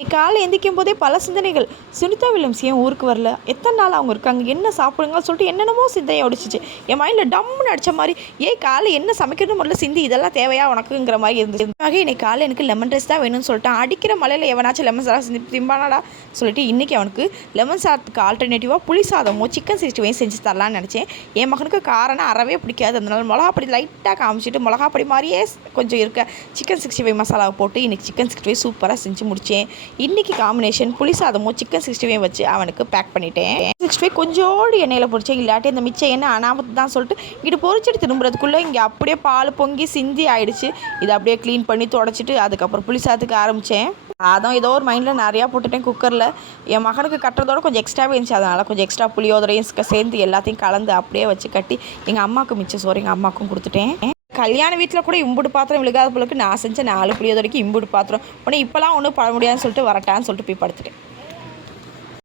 காலை எந்திரிக்கும் போதே பல சிந்தனைகள். சுனிதா வில்லியம்ஸ் ஏன் ஊருக்கு வரல? எத்தனை நாள் அவங்க இருக்காங்க? என்ன சாப்பிடுங்கன்னு சொல்லிட்டு என்னென்னமோ சிந்தனையை ஒடிச்சிச்சு. என் மைண்டில் டம்முன்னு அடிச்ச மாதிரி, ஏய் காலை என்ன சமைக்கணும் முதல்ல சிந்தி, இதெல்லாம் தேவையா உனக்குங்கிற மாதிரி இருந்துச்சு. ஆக இன்னைக்கு காலை எனக்கு லெமன் ரைஸ் தான் வேணும்னு சொல்லிட்டான். அடிக்கிற மலையில் எவனாச்சும் லெமன் சாதம் சிந்தி திம்பானாடா சொல்லிட்டு இன்றைக்கி அவனுக்கு லெமன் சாதத்துக்கு ஆல்டர்னேட்டிவாக புளி சாதமோ சிக்கன் 65 செஞ்சு தரலான்னு நினச்சேன். என் மகனுக்கு காரம்னா அறவே பிடிக்காது. அதனால மிளகாப்பொடி லைட்டாக காமிச்சிட்டு மிளகாப்பொடி மாதிரியே கொஞ்சம் இருக்க சிக்கன் 65 மசாலாவை போட்டு இன்றைக்கி சிக்கன் 65 சூப்பராக செஞ்சு முடித்தேன். இன்றைக்கி காம்பினேஷன் புளி சாதமும் சிக்கன் 65 வச்சு அவனுக்கு பேக் பண்ணிட்டேன். 65 கொஞ்சோடு எண்ணெயில் பொரிச்சேன். இல்லாட்டி இந்த மிச்சம் எண்ணெய் அனாமத்து தான் சொல்லிட்டு இங்கிட்டு பொரிச்சிட்டு திரும்புறதுக்குள்ளே இங்கே அப்படியே பால் பொங்கி சிந்தி ஆயிடுச்சு. இதை அப்படியே க்ளீன் பண்ணி தொடச்சிட்டு அதுக்கப்புறம் புளி சாதத்துக்கு ஆரம்பித்தேன். அதான் ஏதோ ஒரு மைண்டில் நிறையா போட்டுட்டேன் குக்கரில். என் மகனுக்கு கட்டுறதோட கொஞ்சம் எக்ஸ்ட்ராவே இருந்துச்சு. அதனால் கொஞ்சம் எக்ஸ்ட்ரா புளியோதரையும் சேர்ந்து எல்லாத்தையும் கலந்து அப்படியே வச்சு கட்டி எங்கள் அம்மாவுக்கு மிச்சம் சோறு எங்கள் அம்மாவுக்கும் கொடுத்துட்டேன். கல்யாண வீட்டில் கூட இம்புடு பாத்திரம் விழுகாத போலுக்கு நான் செஞ்ச 4 புளியோதரைக்கு இம்புடு பாத்திரம். உடனே இப்போலாம் ஒன்றும் பட முடியாதுன்னு சொல்லிட்டு வரட்டான்னு சொல்லிட்டு போய் படுத்துட்டேன்.